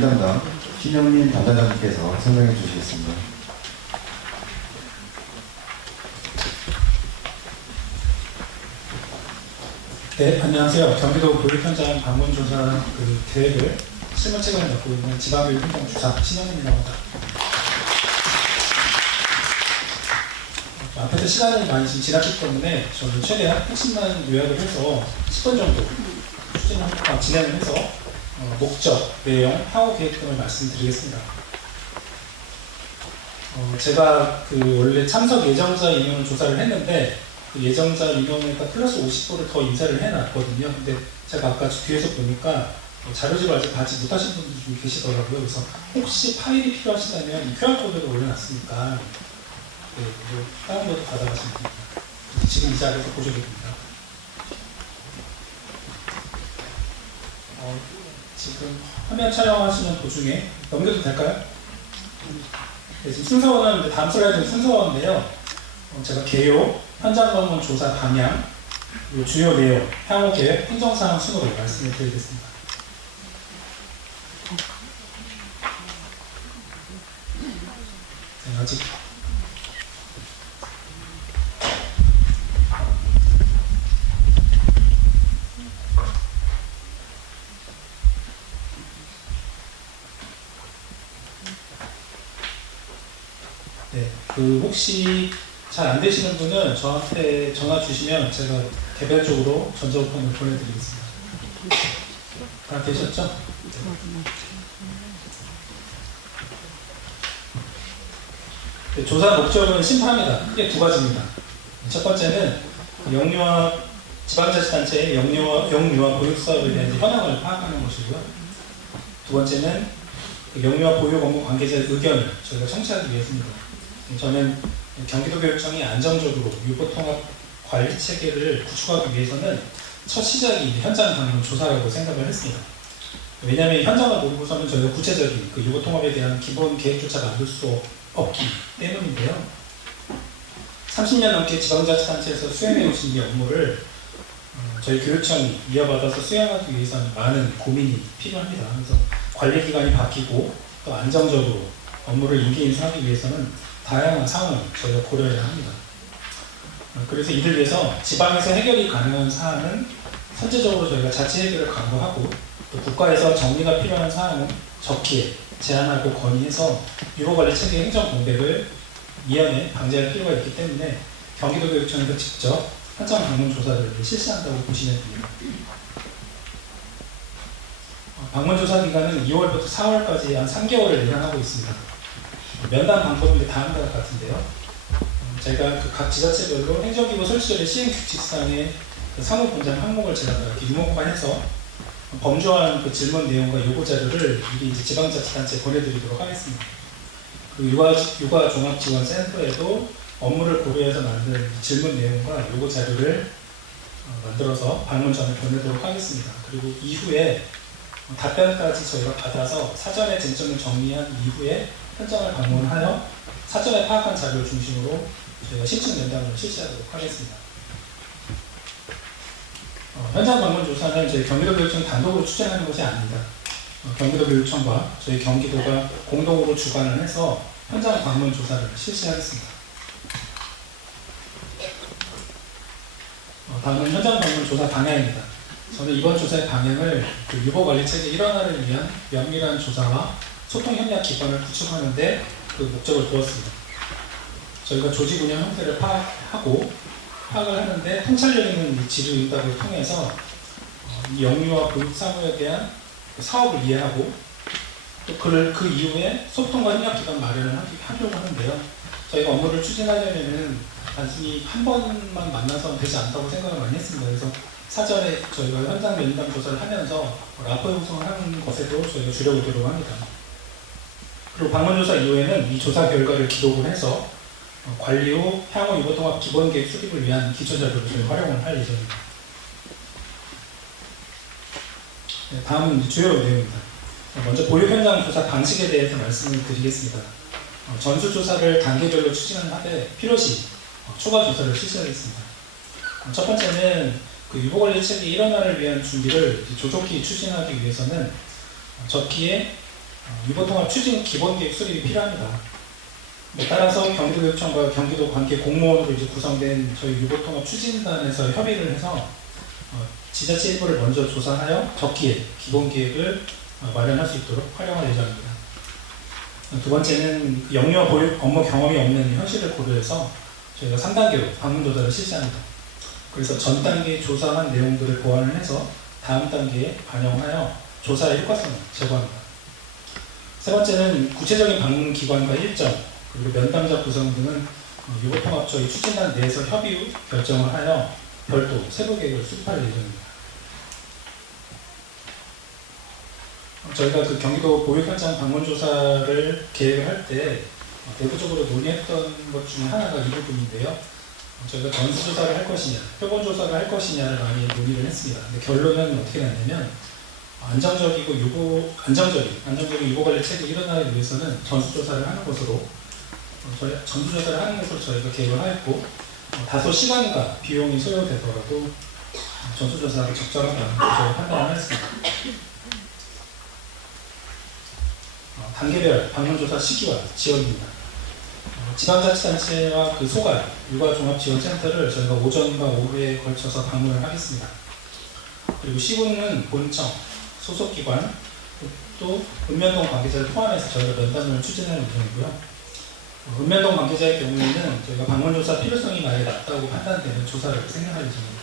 1담당 신영민 담당자님께서 설명해 주시겠습니다. 네, 안녕하세요. 경기도 교육현장 방문조사 계획을 실무 책임을 맡고 있는 지방교육현장 주사 신영민이라고 합니다. 앞에서 시간이 많이 지났기 때문에 저는 최대한 핵심만 요약을 해서 10분 정도 진행을 해서 목적, 내용, 향후 계획 등을 말씀드리겠습니다. 제가 원래 참석 예정자 인원을 조사를 했는데 그 예정자 인원에다 플러스 50%를 더 인사를 해놨거든요. 근데 제가 아까 뒤에서 보니까 자료집을 아직 받지 못하신 분들이 좀 계시더라고요. 그래서 혹시 파일이 필요하시다면 이 QR코드를 올려놨으니까 다운로드 받아가시면 됩니다. 지금 이 자리에서 보셔도 됩니다. 지금 화면 촬영하시는 도중에 넘겨도 될까요? 네, 지금 순서는 다음 슬라이드는 순서인데요. 제가 개요, 현장 방문 조사 방향, 그리고 주요 내용, 향후 계획, 행정사항 순으로 말씀을 드리겠습니다. 네, 아직 혹시 잘 안 되시는 분은 저한테 전화 주시면 제가 개별적으로 전자우편을 보내드리겠습니다. 다 되셨죠? 네, 조사 목적은 심플합니다. 크게 두 가지입니다. 첫 번째는 영유아 지방자치단체의 영유아 보육사업에 대한 현황을 파악하는 것이고요. 두 번째는 영유아 보육 업무 관계자의 의견을 저희가 청취하기 위해서입니다. 저는 경기도교육청이 안정적으로 유보통합 관리 체계를 구축하기 위해서는 첫 시작이 현장 방문 조사라고 생각을 했습니다. 왜냐하면 현장을 모르고서는 저희가 구체적인 그 유보통합에 대한 기본 계획조차 만들 수 없기 때문인데요. 30년 넘게 지방자치단체에서 수행해 오신 이 업무를 저희 교육청이 이어받아서 수행하기 위해서는 많은 고민이 필요합니다. 그래서 관리기관이 바뀌고 또 안정적으로 업무를 임기 인수하기 위해서는 다양한 상황을 저희가 고려해야 합니다. 그래서 이를 위해서 지방에서 해결이 가능한 사안은 선제적으로 저희가 자치 해결을 강구하고 또 국가에서 정리가 필요한 사안은 적기에 제한하고 건의해서 유보관리체계 행정 공백을 미연에 방지할 필요가 있기 때문에 경기도교육청에서 직접 현장 방문 조사를 실시한다고 보시면 됩니다. 방문 조사 기간은 2월부터 4월까지 한 3개월을 예상하고 있습니다. 면담 방법은 다음과 같은데요. 제가 각 지자체별로 행정기구 설치절의 시행 규칙상의 사무분장 항목을 제가 이렇게 유목화해서 범주한 질문 내용과 요구 자료를 미리 이제 지방자치단체에 보내드리도록 하겠습니다. 그 육아종합지원센터에도 업무를 고려해서 만든 질문 내용과 요구 자료를 만들어서 방문 전에 보내도록 하겠습니다. 그리고 이후에 답변까지 저희가 받아서 사전에 쟁점을 정리한 이후에 현장을 방문하여 사전에 파악한 자료를 중심으로 저희가 심층 면담을 실시하도록 하겠습니다. 현장 방문 조사는 저희 경기도교육청 단독으로 추진하는 것이 아닙니다. 경기도교육청과 저희 경기도가 공동으로 주관을 해서 현장 방문 조사를 실시하겠습니다. 다음은 현장 방문 조사 방향입니다. 저는 이번 조사의 방향을 유보관리체계 일원화를 위한 면밀한 조사와 소통 협력 기반을 구축하는 데 그 목적을 두었습니다. 저희가 조직 운영 형태를 파악을 하는데 통찰력 있는 지류 인답을 통해서 이 영유아 보육 사무에 대한 사업을 이해하고 또 그 이후에 소통과 협력 기반 마련을 하려고 하는데요. 저희가 업무를 추진하려면 단순히 한 번만 만나서 되지 않다고 생각을 많이 했습니다. 그래서 사전에 저희가 현장 면담 조사를 하면서 라포 형성을 하는 것에도 저희가 줄여보도록 합니다. 그리고 방문조사 이후에는 이 조사 결과를 기록을 해서 관리 후 향후 유보통합 기본계획 수립을 위한 기초자료로 저희 활용을 할 예정입니다. 네, 다음은 주요 내용입니다. 먼저 보육 현장 조사 방식에 대해서 말씀을 드리겠습니다. 전수조사를 단계별로 추진을 하되 필요시 초과 조사를 실시하겠습니다. 첫 번째는 유보관리체계 일원화를 위한 준비를 조속히 추진하기 위해서는 적기에 유보통합 추진 기본계획 수립이 필요합니다. 따라서 경기도교육청과 경기도 관계 공무원으로 이제 구성된 저희 유보통합 추진단에서 협의를 해서 지자체 일부를 먼저 조사하여 적기에 기본계획을 마련할 수 있도록 활용할 예정입니다. 두 번째는 영유아 보육 업무 경험이 없는 현실을 고려해서 저희가 3단계로 방문조사를 실시합니다. 그래서 전 단계 조사한 내용들을 보완을 해서 다음 단계에 반영하여 조사의 효과성을 제고합니다. 세 번째는 구체적인 방문 기관과 일정, 그리고 면담자 구성 등은 유보통합 저희 추진단 내에서 협의 후 결정을 하여 별도 세부 계획을 수립할 예정입니다. 저희가 그 경기도 보육 현장 방문 조사를 계획을 할 때 내부적으로 논의했던 것 중에 하나가 이 부분인데요. 저희가 전수조사를 할 것이냐, 표본조사를 할 것이냐를 많이 논의를 했습니다. 근데 결론은 어떻게 났냐면 안정적인 유보관리 체계가 일어나기 위해서는 전수조사를 하는 것으로 저희가 계획을 하였고 다소 시간과 비용이 소요되더라도 전수조사가 적절하다고 저희가 판단을 했습니다. 단계별 방문조사 시기와 지역입니다. 지방자치단체와 그 소가 육아종합지원센터를 저희가 오전과 오후에 걸쳐서 방문을 하겠습니다. 그리고 시군은 본청, 소속기관, 또 읍면동 관계자를 포함해서 저희가 면담을 추진하는 예정이고요. 읍면동 관계자의 경우에는 저희가 방문조사 필요성이 많이 낮다고 판단되는 조사를 진행할 예정입니다.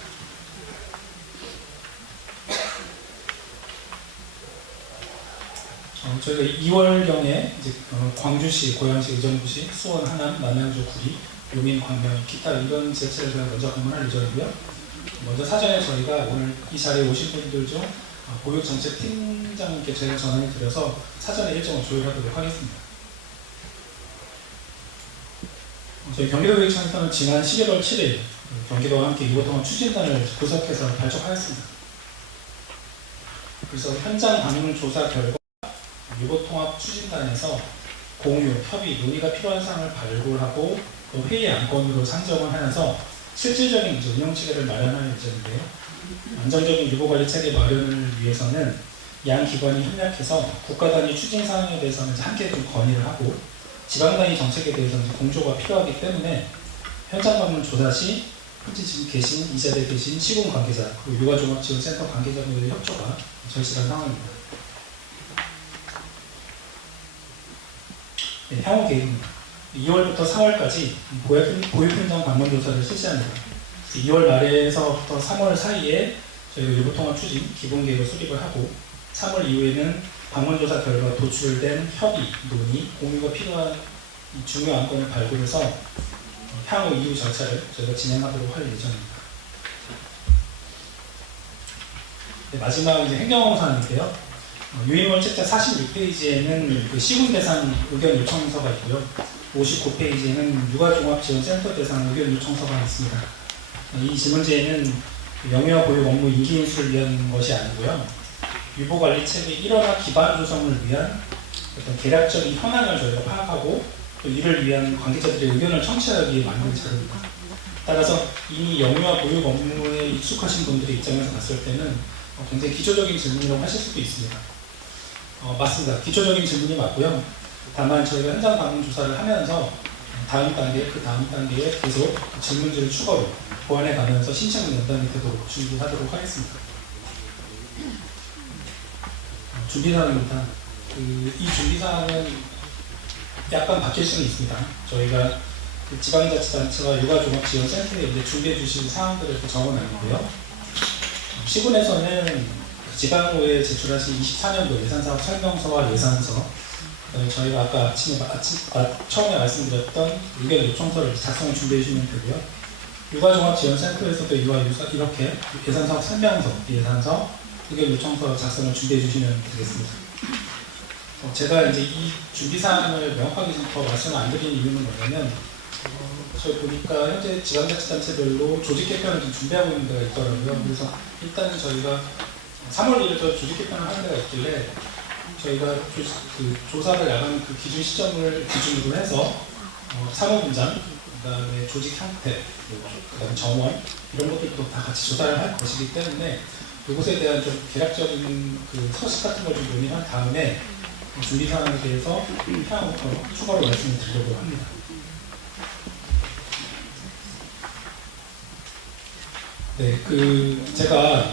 저희가 2월경에 이제 광주시, 고양시, 의정부시, 수원, 하남, 남양주, 구리, 용인, 광명, 기타 이런 지자체를 먼저 방문할 예정이고요. 먼저 사전에 저희가 오늘 이 자리에 오신 분들 중 보육정책팀장님께 저희가 전화를 드려서 사전에 일정을 조율하도록 하겠습니다. 저희 경기도교육청에서는 지난 11월 7일 경기도와 함께 유보통합 추진단을 구성해서 발족하였습니다. 그래서 현장 방문 조사 결과 유보통합 추진단에서 공유, 협의, 논의가 필요한 사항을 발굴하고 또 회의 안건으로 상정을 하면서 실질적인 운영체계를 마련하는 예정인데요. 안정적인 유보관리 체계 마련을 위해서는 양 기관이 협력해서 국가 단위 추진 사항에 대해서는 함께 좀 건의를 하고 지방 단위 정책에 대해서는 공조가 필요하기 때문에 현장 방문 조사 시 현재 지금 계신 이 자리에 계신 시군 관계자 그리고 육아종합지원센터 관계자분들의 협조가 절실한 상황입니다. 네, 향후 계획입니다. 2월부터 4월까지 보육 현장 방문 조사를 실시합니다. 2월 말에서부터 3월 사이에 저희가 유보통합 추진 기본 계획을 수립을 하고 3월 이후에는 방문 조사 결과 도출된 협의, 논의, 공유가 필요한 중요 안건을 발굴해서 향후 이후 절차를 저희가 진행하도록 할 예정입니다. 네, 마지막 이제 행정업 사항인데요. 유인물 책자 46페이지에는 그 시군 대상 의견 요청서가 있고요. 59페이지에는 육아종합지원센터 대상 의견 요청서가 있습니다. 이 질문지에는 영유아 보육 업무 인기 인수를 위한 것이 아니고요. 유보관리 체계 일원화 기반 조성을 위한 어떤 계략적인 현황을 저희가 파악하고 또 이를 위한 관계자들의 의견을 청취하기 위해 만든 자료입니다. 따라서 이미 영유아 보육 업무에 익숙하신 분들의 입장에서 봤을 때는 굉장히 기초적인 질문이라고 하실 수도 있습니다. 맞습니다. 기초적인 질문이 맞고요. 다만 저희가 현장 방문 조사를 하면서 다음 단계에 계속 질문지를 추가로 보완해 가면서 신청 면담이 되도록 준비하도록 하겠습니다. 준비사항입니다. 이 준비사항은 약간 바뀔 수는 있습니다. 저희가 지방자치단체와 육아종합지원센터에 이제 준비해 주신 사항들을 적어놨는데요. 시군에서는 지방의회에 제출하신 24년도 예산사업 설명서와 예산서, 저희가 아까 처음에 말씀드렸던 의견 요청서를 작성해 준비해 주시면 되고요. 육아종합지원센터에서도 이렇게 예산사업 설명서, 예산서, 의견 요청서 작성을 준비해 주시면 되겠습니다. 제가 이제 이 준비사항을 명확하게 좀 더 말씀을 안 드리는 이유는 뭐냐면 저희 보니까 현재 지방자치단체별로 조직 개편을 좀 준비하고 있는 데가 있더라고요. 그래서 일단은 저희가 3월 1일부터 조직 개편을 하는 데가 있길래 저희가 조사를 나가는 그 기준 시점을 기준으로 해서 사무분장, 그다음에 조직 형태, 그다음에 정원 이런 것들도 다 같이 조사를 할 것이기 때문에 이것에 대한 좀 계략적인 그 서식 같은 걸 좀 논의한 다음에 준비 사항에 대해서 향후부터 추가로 말씀을 드리려고 합니다. 네, 제가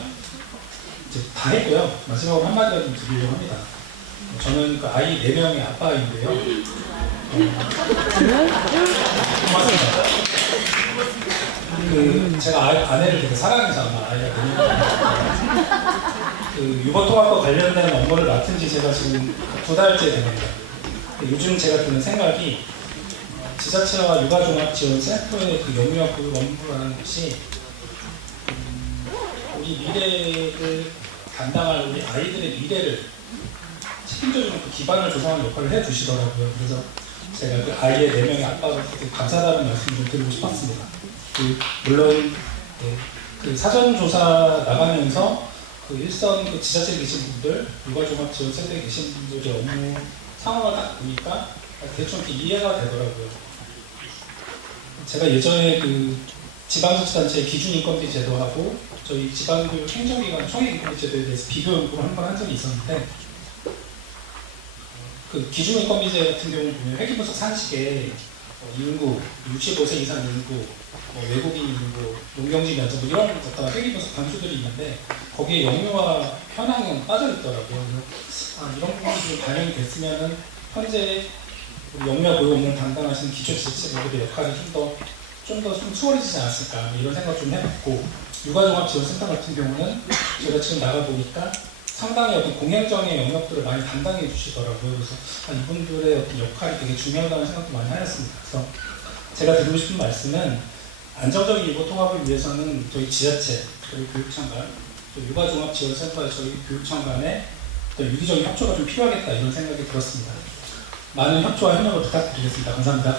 이제 다 했고요. 마지막으로 한마디만 좀 드리려고 합니다. 저는 그 아이 4명의 아빠인데요. 맞습니다. 제가 아내를 되게 사랑해서 아마 아이가 4명. 유보통합과 관련된 업무를 맡은 지 제가 지금 2달째 됩니다. 요즘 제가 드는 생각이 지자체와 육아종합지원센터의 영유아 교육 업무라는 것이 우리 미래를 담당할 우리 아이들의 미래를 책임져주는 그 기반을 조성하는 역할을 해주시더라고요. 그래서 제가 그 아이의 4명의 아빠가 되게 감사하다는 말씀을 좀 드리고 싶었습니다. 물론 그 사전조사 나가면서 일선 지자체에 계신 분들, 육아종합지원센터에 계신 분들의 업무 상황을 딱 보니까 대충 이렇게 이해가 되더라고요. 제가 예전에 지방자치단체 기준인건비 제도하고 저희 지방교육 행정기관 총액인건비 제도에 대해서 비교 연구를 한 번 한 적이 있었는데 기준인건비제 같은 경우는 보면 회계분석 상식에 인구, 65세 이상 인구, 외국인 인구, 농경지 면적 이런 어떤 회계분석 단수들이 있는데 거기에 영유아 현황은 빠져있더라고요. 그래서 이런 부분이 반영이 됐으면은 현재 우리 영유아 보육 업무를 담당하시는 기초지자체들의 역할이 좀 더 수월해지지 않았을까 이런 생각 좀 해봤고 육아종합지원센터 같은 경우는 제가 지금 나가보니까 상당히 어떤 공행정의 영역들을 많이 담당해 주시더라고요. 그래서 이분들의 어떤 역할이 되게 중요하다는 생각도 많이 하였습니다. 그래서 제가 드리고 싶은 말씀은 안정적인 유보 통합을 위해서는 저희 지자체, 저희 교육청 또 육아종합지원센터와 저희 교육청 간의 어떤 유기적인 협조가 좀 필요하겠다 이런 생각이 들었습니다. 많은 협조와 협력을 부탁드리겠습니다. 감사합니다.